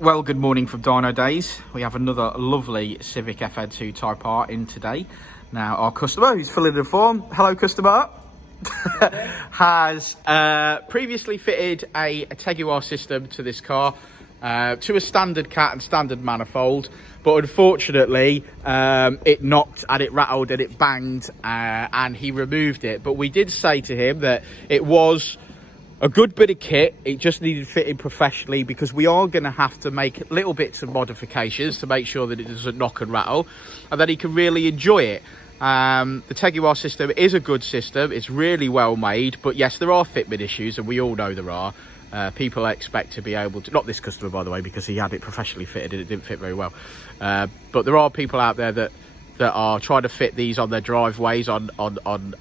Well, good morning from Dynodaze. We have another lovely Civic FN2 Type R in today. Now, our customer, who's filling the form, hello customer, has previously fitted a Tegiwa system to this car, to a standard cat and standard manifold, but unfortunately it knocked and it rattled and it banged, and he removed it. But we did say to him that it was a good bit of kit, it just needed fitting professionally, because we are going to have to make little bits of modifications to make sure that it doesn't knock and rattle, and that he can really enjoy it. The Tegiwa system is a good system, it's really well made, but yes, there are fitment issues, and we all know there are. People expect to be able to, not this customer by the way, because he had it professionally fitted and it didn't fit very well, but there are people out there that are trying to fit these on their driveways, on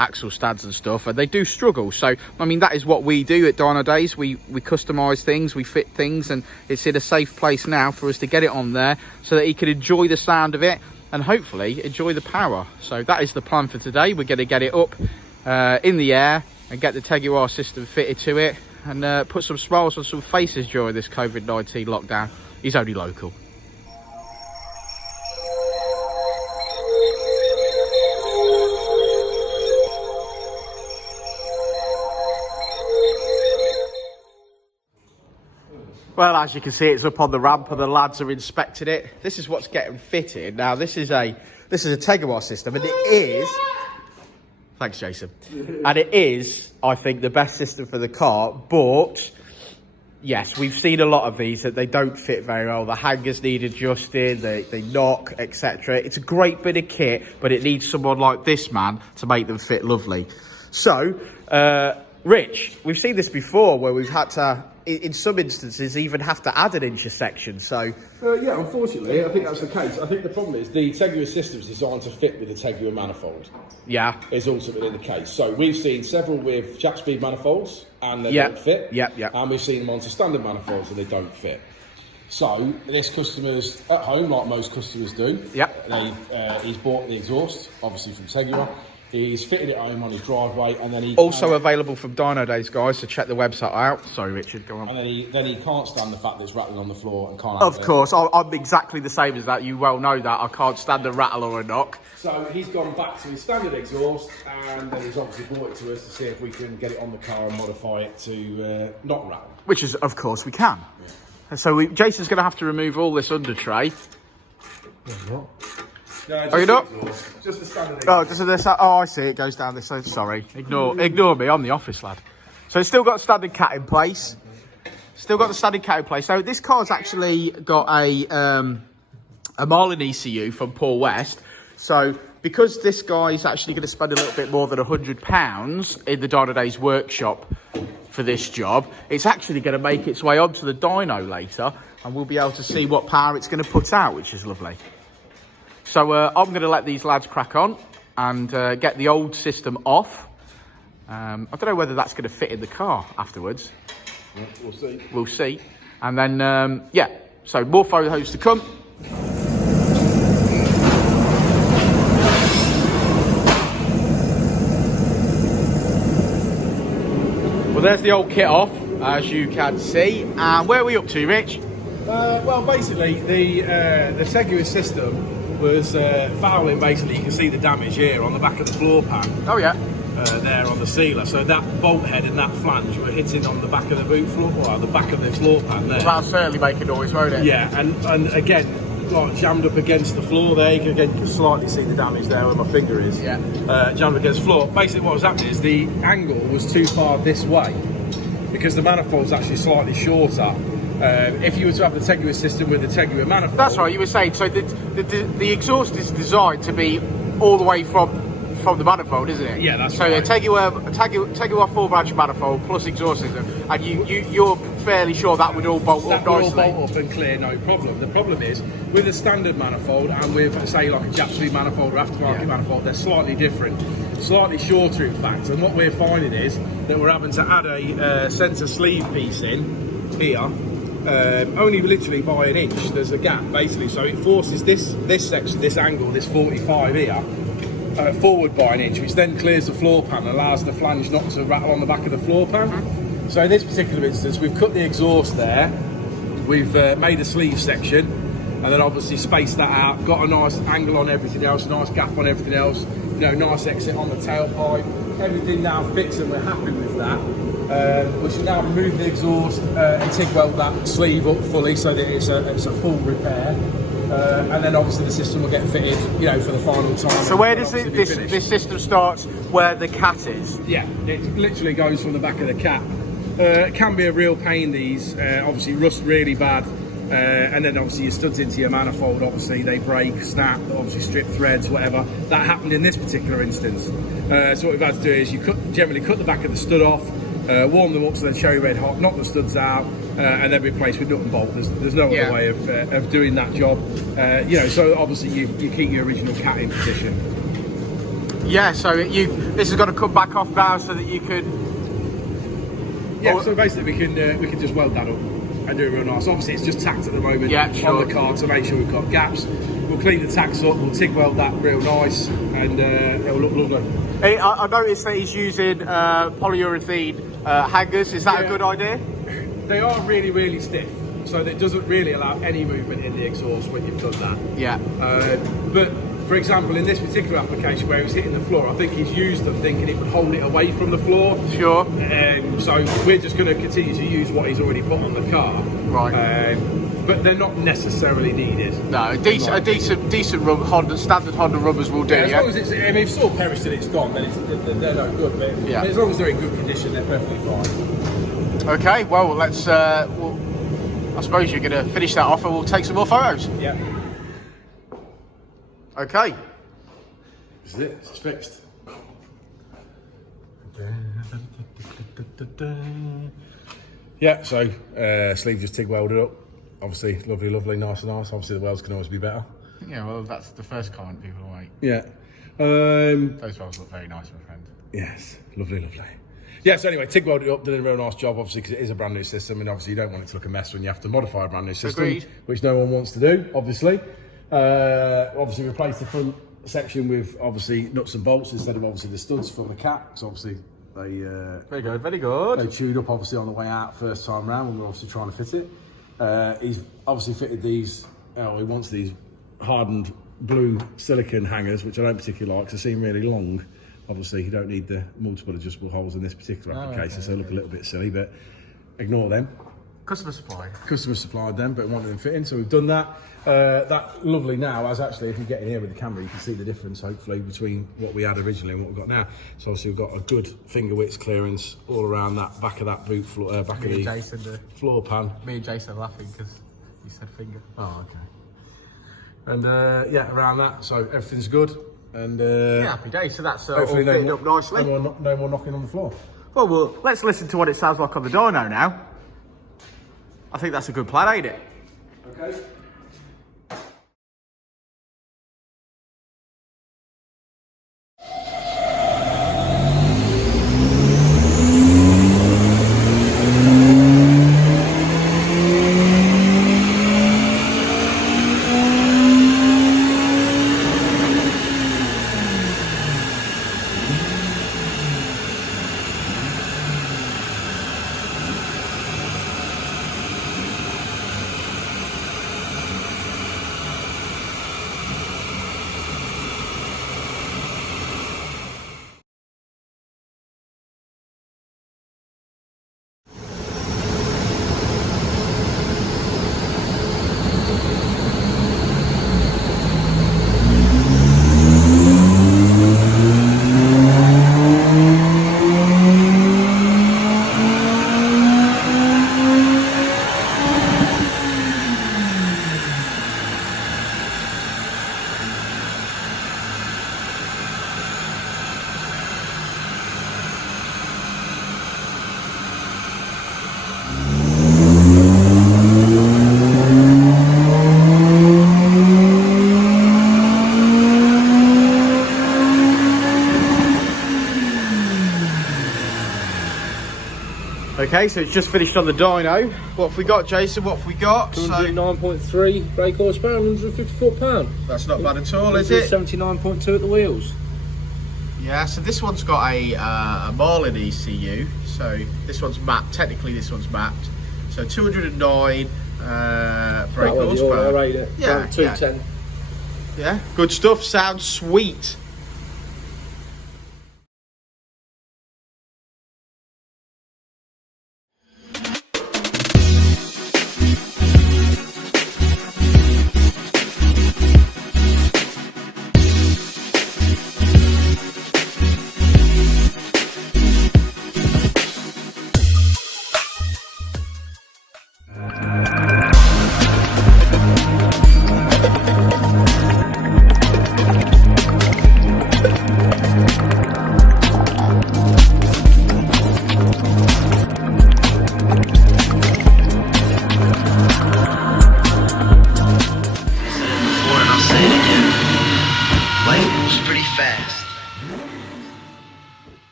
axle stands and stuff, and they do struggle. So I mean, that is what we do at Dynodaze. We customize things, we fit things, and it's in a safe place now for us to get it on there so that he can enjoy the sound of it and hopefully enjoy the power. So that is the plan for today. We're going to get it up in the air and get the Tegiwa system fitted to it, and put some smiles on some faces during this COVID-19 lockdown. He's only local. Well, as you can see, it's up on the ramp and the lads are inspecting it. This is what's getting fitted. Now, this is a Tegiwa system, and it is... Thanks, Jason. And it is, I think, the best system for the car, but yes, we've seen a lot of these that they don't fit very well. The hangers need adjusting, they knock, etc. It's a great bit of kit, but it needs someone like this man to make them fit lovely. So, Rich, we've seen this before where we've had to, in some instances, even have to add an intersection. So yeah, unfortunately, I think that's the case. I think the problem is the Tegiwa system is designed to fit with the Tegiwa manifold. Yeah, is ultimately the case. So we've seen several with Japspeed manifolds and they don't fit. And we've seen them onto standard manifolds and they don't fit. So this customer's at home, like most customers do. He's bought the exhaust, obviously from Tegiwa. He's fitted it home on his driveway, and then he also available from Dynodaze, guys. So check the website out. Sorry, Richard, go on. And then he can't stand the fact that it's rattling on the floor and can't. Of course, I'm exactly the same as that. You well know that I can't stand a rattle or a knock. So he's gone back to his standard exhaust, and then he's obviously brought it to us to see if we can get it on the car and modify it to not rattle. Which is, of course, we can. Yeah. So Jason's going to have to remove all this under tray. No, are you not? Just the standard exhaust. Oh, just this. Oh, I see. It goes down this side. Sorry. Ignore me. I'm the office lad. So it's still got the standard cat in place. Still got the standard cat in place. So this car's actually got a Marlin ECU from Paul West. So because this guy's actually going to spend a little bit more than £100 in the Dynodaze workshop for this job, it's actually going to make its way onto the dyno later, and we'll be able to see what power it's going to put out, which is lovely. So I'm going to let these lads crack on and get the old system off. I don't know whether that's going to fit in the car afterwards. Yeah, we'll see. We'll see. And then, yeah, so more photos to come. Well, there's the old kit off, as you can see. And where are we up to, Rich? Well, basically, the Tegiwa system was fouling. Basically, you can see the damage here on the back of the floor pan. Oh yeah. There on the sealer. So that bolt head and that flange were hitting on the back of the boot floor, or the back of the floor pan there. That'll certainly make a noise, won't it? Yeah, and again, like jammed up against the floor there. You can again slightly see the damage there where my finger is. Yeah. Jammed against the floor. Basically, what was happening is the angle was too far this way because the manifold's actually slightly shorter. If you were to have the Tegiwa system with the Tegiwa manifold... That's right, you were saying, so the exhaust is designed to be all the way from the manifold, isn't it? Yeah, that's so right. So the Tegiwa 4-branch manifold plus exhaust system, and you're fairly sure that would all bolt up nicely? That would all bolt up and clear, no problem. The problem is, with a standard manifold and with, say, like a Japspeed manifold or aftermarket manifold, they're slightly different. Slightly shorter, in fact. And what we're finding is that we're having to add a centre sleeve piece in here. Only literally by an inch. There's a gap basically, so it forces this section, this angle, this 45 here, forward by an inch, which then clears the floor pan and allows the flange not to rattle on the back of the floor pan. So in this particular instance, we've cut the exhaust there, we've made a sleeve section, and then obviously spaced that out, got a nice angle on everything else, a nice gap on everything else, you know, nice exit on the tailpipe. Everything now fits and we're happy with that. We should now remove the exhaust and TIG weld that sleeve up fully so that it's a full repair. And then obviously the system will get fitted, you know, for the final time. So where does this system starts where the cat is? Yeah, it literally goes from the back of the cat. It can be a real pain, these, obviously rust really bad. And then obviously your studs into your manifold, obviously they break, snap, obviously strip threads, whatever. That happened in this particular instance. So what we've had to do is you generally cut the back of the stud off, warm them up so they're cherry red hot, knock the studs out, and then replace with nut and bolt. There's no other way of doing that job. You know, so obviously you keep your original cat in position. Yeah, so this has got to come back off now so that you could. Yeah, so basically we can just weld that up and do it real nice. Obviously it's just tacked at the moment on the car to make sure we've got gaps. We'll clean the tacks up, we'll TIG weld that real nice, and it'll look lovely. Hey, I noticed that he's using polyurethane hangers. Is that a good idea? They are really, really stiff, so that doesn't really allow any movement in the exhaust when you've done that. Yeah. But for example, in this particular application where he's hitting the floor, I think he's used them thinking it would hold it away from the floor. Sure. So we're just going to continue to use what he's already put on the car. Right. But they're not necessarily needed. No, a decent rubber, standard Honda rubbers will do. Yeah, as long as it's, I mean, if it's all perished and it's gone, then they're no good. But as long as they're in good condition, they're perfectly fine. Okay, well, let's. I suppose you're going to finish that off and we'll take some more photos. Yeah. Okay. This is it, it's fixed. Yeah, so sleeve just TIG welded up. Obviously, lovely, lovely, nice and nice. Obviously, the welds can always be better. Yeah, well, that's the first comment people will make. Yeah. Those welds look very nice, my friend. Yes, lovely, lovely. Yeah, so anyway, TIG welded it up, did a real nice job, obviously, because it is a brand new system, and obviously you don't want it to look a mess when you have to modify a brand new system. Agreed. Which no one wants to do, obviously. Obviously, replace the front section with, obviously, nuts and bolts instead of, obviously, the studs for the cat, because obviously they... very good, very good. They chewed up, obviously, on the way out first time round when we were obviously trying to fit it. He's obviously fitted these, he wants these hardened blue silicone hangers, which I don't particularly like because they seem really long. Obviously, you don't need the multiple adjustable holes in this particular application, so they look a little bit silly, but ignore them. Customer supply. Customer supplied them, but wanted them fitting, so we've done that. That lovely now, as actually, if you get in here with the camera, you can see the difference, hopefully, between what we had originally and what we've got now. So obviously, we've got a good finger width clearance all around that back of that boot floor, back of the floor pan. Me and Jason are laughing because you said finger. Oh, okay. And yeah, around that, so everything's good. And yeah, happy days. So that's all fitted up nicely. No more knocking on the floor. Well, let's listen to what it sounds like on the dyno now. I think that's a good plan, ain't it? Okay. Okay, so it's just finished on the dyno. What have we got, Jason? What have we got? 209.3 brake horsepower, 150 foot-pound. That's not bad at all, is it? 79.2 at the wheels. Yeah, so this one's got a Marlin ECU. So this one's mapped. Technically, this one's mapped. So 209, for 8 horsepower. Yeah, Yeah, 210. Yeah, good stuff. Sounds sweet.